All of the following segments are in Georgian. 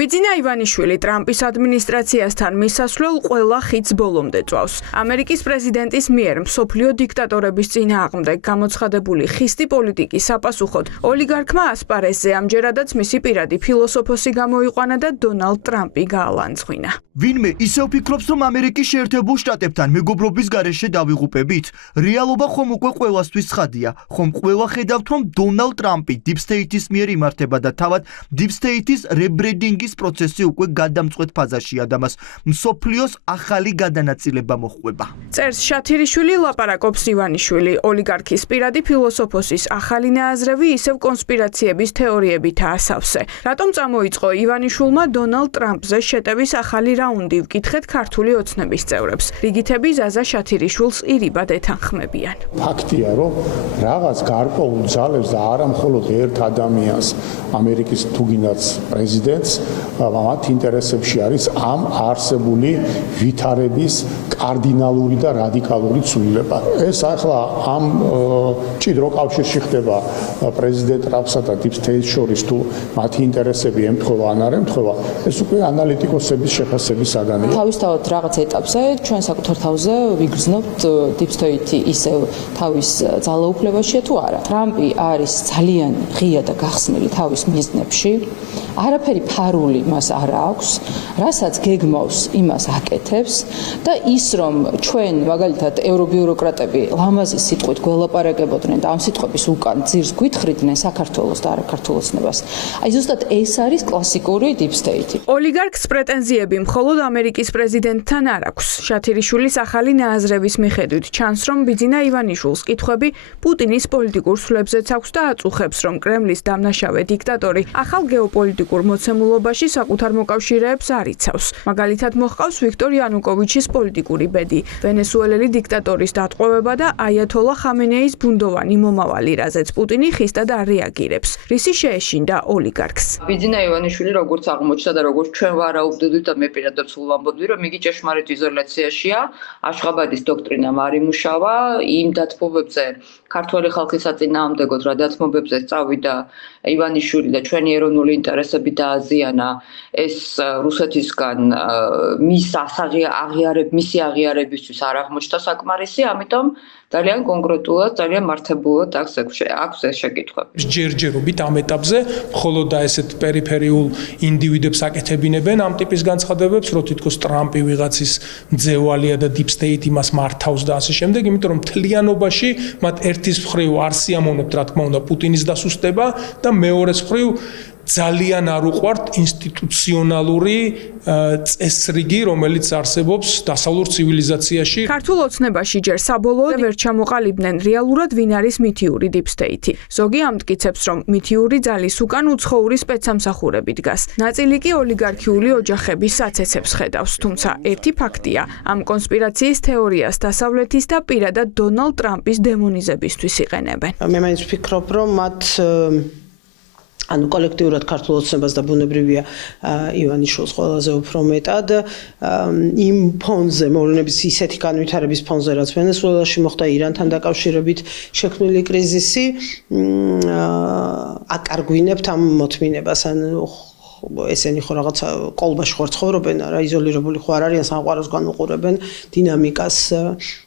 ბიძინა ივანიშვილი ტრამპის ადმინისტრაციასთან მისასვლელ ყველა ხიდს ბოლომდე წვავს. ამერიკის პრეზიდენტის მიერ მსოფლიო დიქტატორების წინააღმდეგ გამოცხადებული ხისტი პოლიტიკის საპასუხოდ ოლიგარქმა ასპარეზზე ამჯერადაც მისი პირადი ფილოსოფოსი გამოიყვანა და დონალდ ტრამპი გაალანძღვინა. ვინმე ისევ ფიქრობს, რომ ამერიკის შეერთებულ შტატებთან მეგობრობის გარეშე დავიღუპებით? რეალობა ხომ უკვე ყველასთვის ცხადია, ხომ ყველა ხედავთ, რომ დონალდ ტრამპი დიპ სტეიტის მიერ იმართება და თავად დიპ სტეიტის რებრენდინგის პროცესი უკვე გადამწყვეტ ფაზაშია და მას მსოფლიოს ახალი გადანაწილება მოჰყვება. წერს შათირიშვილი, ლაპარაკობს ივანიშვილი. ოლიგარქის პირადი ფილოსოფოსის ახალი ნააზრევი ისევ კონსპირაციების თეორიებითაა სავსე. რატომ წამოიწყო ივანიშვილმა დონალდ ტრამპზე შეტევის ახალი რაუნდი, ვკითხეთ ქართული ოცნების წევრებს. რიგითები ზაზა შათირიშვილს ირიბად ეთანხმებიან. ფაქტია, რომ რაღაც გარკვეულ ძალებს და არა მხოლოდ ერთ ადამიანს, ამერიკის თუგინაც პრეზიდენტს, მათ ინტერესებში არის ამ არსებული ვითარების კარდინალური და რადიკალური ცვლილება. ეს ახლა ამ ჭიდრო კავშირში ხდება პრეზიდენტ ტრამპსა და დიპ სტეიტს შორის, თუ მათი ინტერესები ემთხვევა ან არ ემთხვევა, ეს უკვე ანალიტიკოსების შეფასების საგანია. თავისთავად რაღაც ეტაპზე ჩვენ საკუთარ თავზე ვიგრძნობთ დიპ სტეიტი ისევ თავის ძალაუფლებაშია თუ არა. ტრამპი არის ძალიან ღია და გახსნილი თავის მიზნებში. არაფერი ფარული მას არ აქვს, რასაც გეგმავს, იმას აკეთებს და ის რომ ჩვენ მაგალითად ევრობიუროკრატები ლამაზი სიტყვით გველაპარაკებოდნენ და ამ სიტყვების უკან ძირს გვითხრიდნენ საქართველოს და არაქართულოცნებას. აი ზუსტად ეს არის კლასიკური დიპ სტეიტი. ოლიგარქს პრეტენზიები მხოლოდ ამერიკის პრეზიდენტთან არ აქვს. შათირიშვილის ახალი ნააზრევის მიხედვით ჩანს, რომ ბიძინა ივანიშვილს კითხვები პუტინის პოლიტიკურ სვლებზეც აქვს და აწუხებს, რომ კრემლის დამნაშავე დიქტატორი ახალ გეოპოლიტიკურ მოცემულობაში საკუთარ მოკავშირეებს არ იცავს. მაგალითად მოჰყავს ვიქტორ იანუკოვიჩის პოლიტიკური ბედი, ვენესუელელი დიქტატორის დატყვევება და აიათოლა ხამენეის ბუნდოვანი მომავალი, რაზეც პუტინი ხისტად არ რეაგირებს. რისი შეეშინდა ოლიგარქს. ბიძინა ივანიშვილი როგორც აღმოჩნდა და როგორც ჩვენ ვარაუდობდით და მე პირადად სულ ვამბობდი, რომ იგი ჭეშმარიტ იზოლაციაშია, აშხაბადის დოქტრინამ არ იმუშავა, იმ დათმობებზე ქართველი ხალხის საწინააღმდეგოდ რა დათმობებზე წავიდა ივანიშვილი და ჩვენი ეროვნული ინტერესები დააზიანა, ეს რუსეთისგან მისი აღიარებისთვის არ აღმოჩნდა საკმარისი, ამიტომ ძალიან კონკრეტულად, ძალიან მართებულად აქვს ეს შეკითხვები. ჯერჯერობით ამ ეტაპზე მხოლოდ და ესეთ პერიფერიულ ინდივიდებს აკეთებინებენ ამ ტიპის განცხადებებს, რომ თითქოს ტრამპი ვიღაცის მძევალია და დიპ სტეიტი მას მართავს და ასე შემდეგ, იმიტომ რომ მთლიანობაში მათ ერთის მხრივ არ სიამოვნებთ, რა თქმა უნდა, პუტინის დასუსტება და მეორეს მხრივ ძალიან არ უყვართ ინსტიტუციონალური წესრიგი, რომელიც არსებობს დასავლურ ცივილიზაციაში. ქართულ ოცნებაში ჯერ საბოლოოდ ვერ ჩამოყალიბდნენ რეალურად ვინ არის მითიური დიპ სტეიტი. ზოგი ამტკიცებს, რომ მითიური ძალის უკან უცხოური სპეცსამსახურები დგას. ნაწილი კი ოლიგარქიული ოჯახების საცეცებს ხედავს, თუმცა ერთი ფაქტია, ამ კონსპირაციის თეორიას დასავლეთის და პირადად დონალდ ტრამპის დემონიზებისთვის იყენებენ. მე მაინც ვფიქრობ, რომ მათ ანუ კოლექტიურად ქართულ ოცნებას და ბუნებრივია ივანიშვილს ყველაზე უფრო მეტად იმ ფონზე, მოვლენების ისეთი განვითარების ფონზე, რაც ვენესუელაში მოხდა ირანთან დაკავშირებით შექმნილი კრიზისი, აკარგვინებთ ამ მოთმინებას, ანუ ესენი ხო რაღაცა კოლბაში ხო ცხოვრობენ, რა იზოლირებული ხო არ არიან, სამყაროს განუყურებენ დინამიკას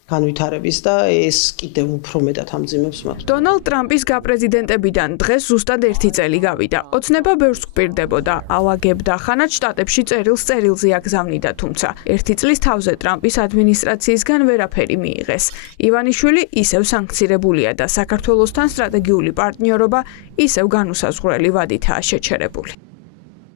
განვითარების და ეს კიდევ უფრო მეტად ამძიმებს მათ. დონალდ ტრამპის გაპრეზიდენტებიდან დღეს ზუსტად 1 წელი გავიდა. ოცნება ბევრს გვპირდებოდა, ალაგებდა, ხანად შტატებში წერილზე აგზავნიდა, თუმცა 1 წლის თავზე ტრამპის ადმინისტრაციისგან ვერაფერი მიიღეს. ივანიშვილი ისევ სანქცირებულია და საქართველოსთან სტრატეგიული პარტნიორობა ისევ განუსაზღვრელი ვადითაა შეჩერებული.